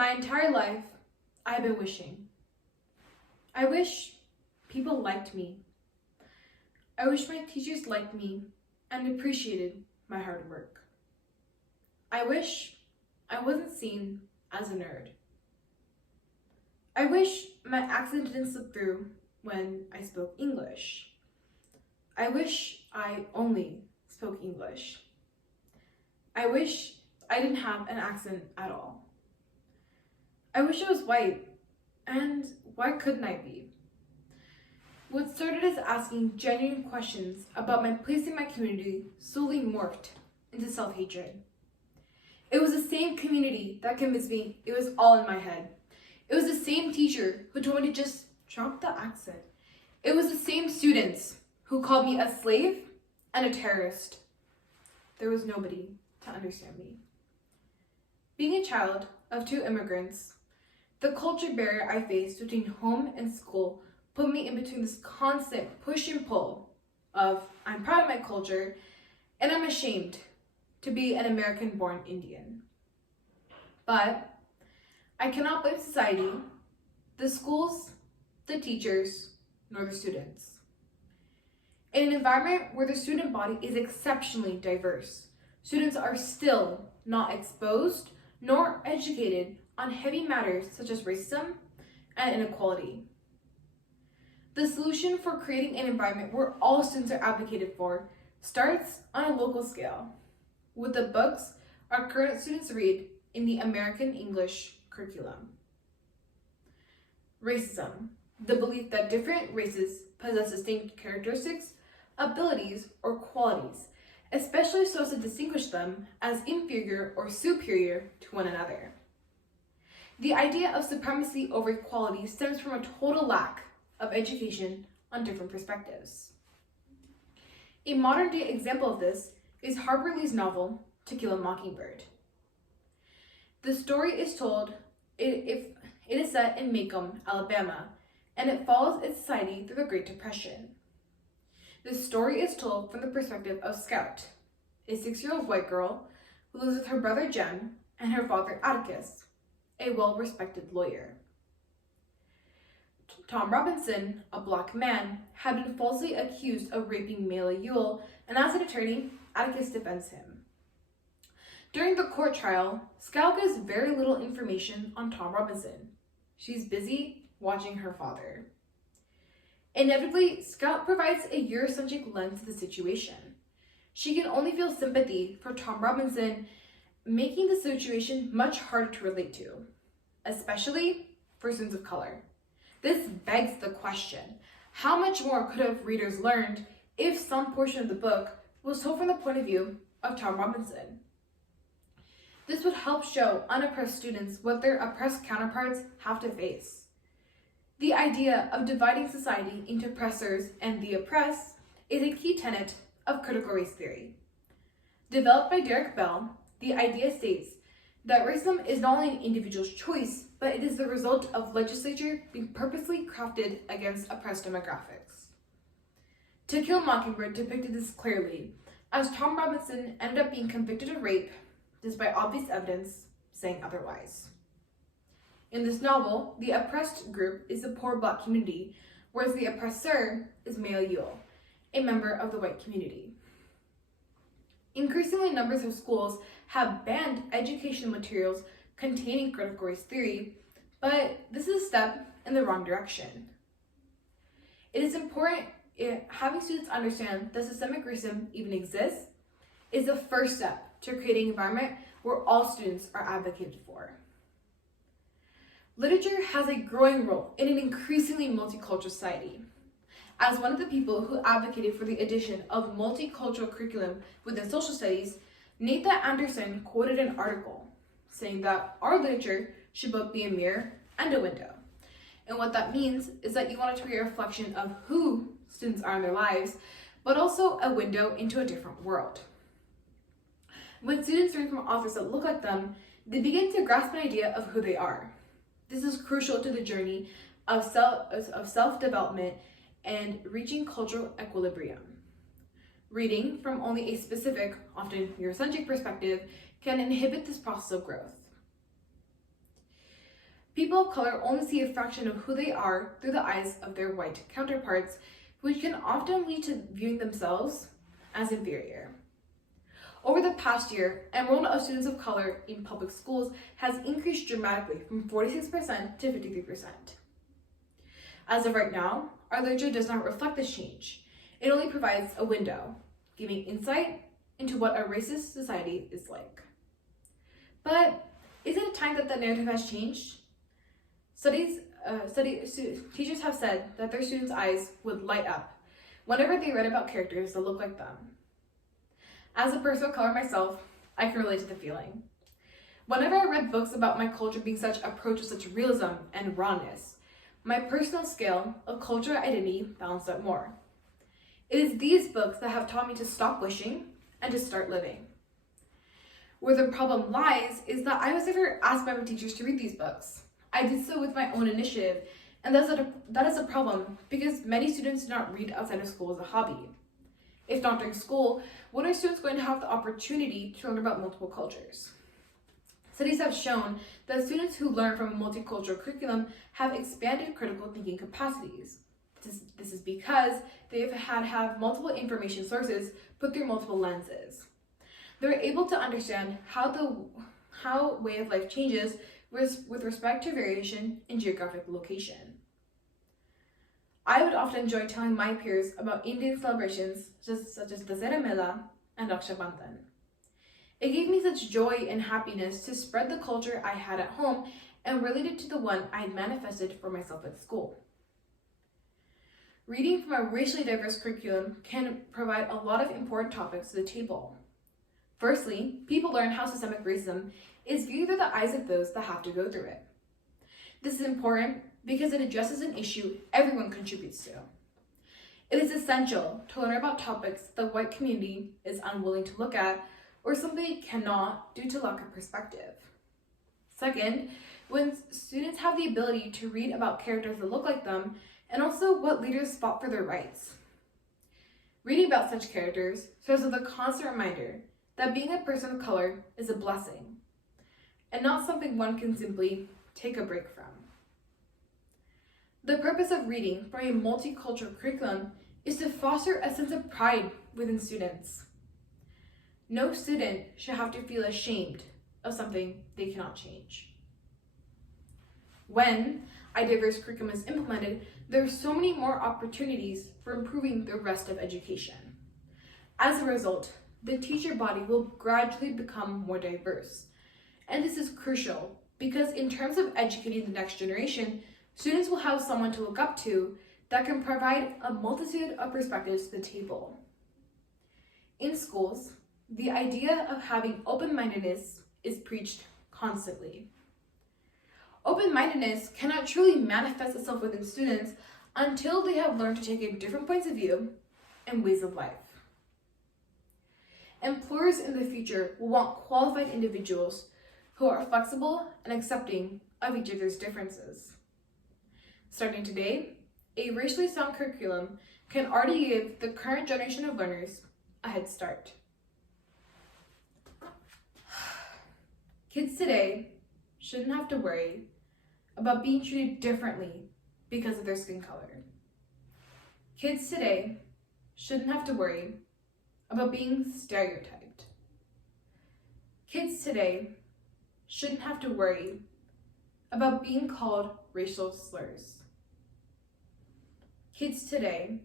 My entire life, I have been wishing. I wish people liked me. I wish my teachers liked me and appreciated my hard work. I wish I wasn't seen as a nerd. I wish my accent didn't slip through when I spoke English. I wish I only spoke English. I wish I didn't have an accent at all. I wish I was white, and why couldn't I be? What started as asking genuine questions about my place in my community slowly morphed into self-hatred. It was the same community that convinced me it was all in my head. It was the same teacher who told me to just drop the accent. It was the same students who called me a slave and a terrorist. There was nobody to understand me. Being a child of two immigrants, the culture barrier I faced between home and school put me in between this constant push and pull of I'm proud of my culture and I'm ashamed to be an American-born Indian. But I cannot blame society, the schools, the teachers, nor the students. In an environment where the student body is exceptionally diverse, students are still not exposed nor educated on heavy matters such as racism and inequality. The solution for creating an environment where all students are advocated for starts on a local scale, with the books our current students read in the American English curriculum. Racism, the belief that different races possess distinct characteristics, abilities, or qualities, especially so as to distinguish them as inferior or superior to one another. The idea of supremacy over equality stems from a total lack of education on different perspectives. A modern-day example of this is Harper Lee's novel, To Kill a Mockingbird. The story is told, it is set in Macomb, Alabama, and it follows its society through the Great Depression. The story is told from the perspective of Scout, a 6-year-old white girl who lives with her brother Jem and her father Atticus, a well-respected lawyer. Tom Robinson, a black man, had been falsely accused of raping Mayla Ewell, and as an attorney, Atticus defends him. During the court trial, Scout gives very little information on Tom Robinson. She's busy watching her father. Inevitably, Scout provides a Eurocentric lens to the situation. She can only feel sympathy for Tom Robinson, making the situation much harder to relate to, especially for students of color. This begs the question, how much more could have readers learned if some portion of the book was told from the point of view of Tom Robinson? This would help show unoppressed students what their oppressed counterparts have to face. The idea of dividing society into oppressors and the oppressed is a key tenet of critical race theory. Developed by Derek Bell, the idea states that racism is not only an individual's choice, but it is the result of legislature being purposely crafted against oppressed demographics. To Kill a Mockingbird depicted this clearly, as Tom Robinson ended up being convicted of rape, despite obvious evidence saying otherwise. In this novel, the oppressed group is the poor black community, whereas the oppressor is Mayla Ewell, a member of the white community. Increasingly, numbers of schools have banned educational materials containing critical race theory, but this is a step in the wrong direction. It is important having students understand that systemic racism even exists is the first step to creating an environment where all students are advocated for. Literature has a growing role in an increasingly multicultural society. As one of the people who advocated for the addition of multicultural curriculum within social studies, Nathan Anderson quoted an article saying that our literature should both be a mirror and a window. And what that means is that you want it to be a reflection of who students are in their lives, but also a window into a different world. When students learn from authors that look like them, they begin to grasp an idea of who they are. This is crucial to the journey of self-development and reaching cultural equilibrium. Reading from only a specific, often Eurocentric perspective can inhibit this process of growth. People of color only see a fraction of who they are through the eyes of their white counterparts, which can often lead to viewing themselves as inferior. Over the past year, enrollment of students of color in public schools has increased dramatically from 46% to 53%. As of right now, our literature does not reflect this change. It only provides a window, giving insight into what a racist society is like. But is it a time that the narrative has changed? Teachers have said that their students' eyes would light up whenever they read about characters that look like them. As a person of color myself, I can relate to the feeling. Whenever I read books about my culture being such approach with such realism and rawness, my personal scale of cultural identity balanced out more. It is these books that have taught me to stop wishing and to start living. Where the problem lies is that I was never asked by my teachers to read these books. I did so with my own initiative, and that is a problem because many students do not read outside of school as a hobby. If not during school, when are students going to have the opportunity to learn about multiple cultures? Studies have shown that students who learn from a multicultural curriculum have expanded critical thinking capacities. This is because they have multiple information sources put through multiple lenses. They're able to understand how way of life changes with respect to variation in geographic location. I would often enjoy telling my peers about Indian celebrations such as Dasera Mela and Raksha Bandhan. It gave me such joy and happiness to spread the culture I had at home and relate it to the one I had manifested for myself at school. Reading from a racially diverse curriculum can provide a lot of important topics to the table. Firstly, people learn how systemic racism is viewed through the eyes of those that have to go through it. This is important because it addresses an issue everyone contributes to. It is essential to learn about topics the white community is unwilling to look at or simply cannot due to lack of perspective. Second, when students have the ability to read about characters that look like them and also what leaders fought for their rights. Reading about such characters serves as a constant reminder that being a person of color is a blessing and not something one can simply take a break from. The purpose of reading from a multicultural curriculum is to foster a sense of pride within students. No student should have to feel ashamed of something they cannot change. When a diverse curriculum is implemented, there are so many more opportunities for improving the rest of education. As a result, the teacher body will gradually become more diverse. And this is crucial because in terms of educating the next generation, students will have someone to look up to that can provide a multitude of perspectives to the table. In schools, the idea of having open-mindedness is preached constantly. Open-mindedness cannot truly manifest itself within students until they have learned to take in different points of view and ways of life. Employers in the future will want qualified individuals who are flexible and accepting of each other's differences. Starting today, a racially sound curriculum can already give the current generation of learners a head start. Kids today shouldn't have to worry about being treated differently because of their skin color. Kids today shouldn't have to worry about being stereotyped. Kids today shouldn't have to worry about being called racial slurs. Kids today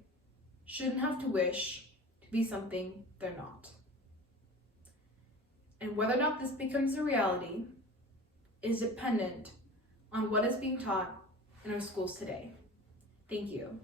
shouldn't have to wish to be something they're not. And whether or not this becomes a reality is dependent on what is being taught in our schools today. Thank you.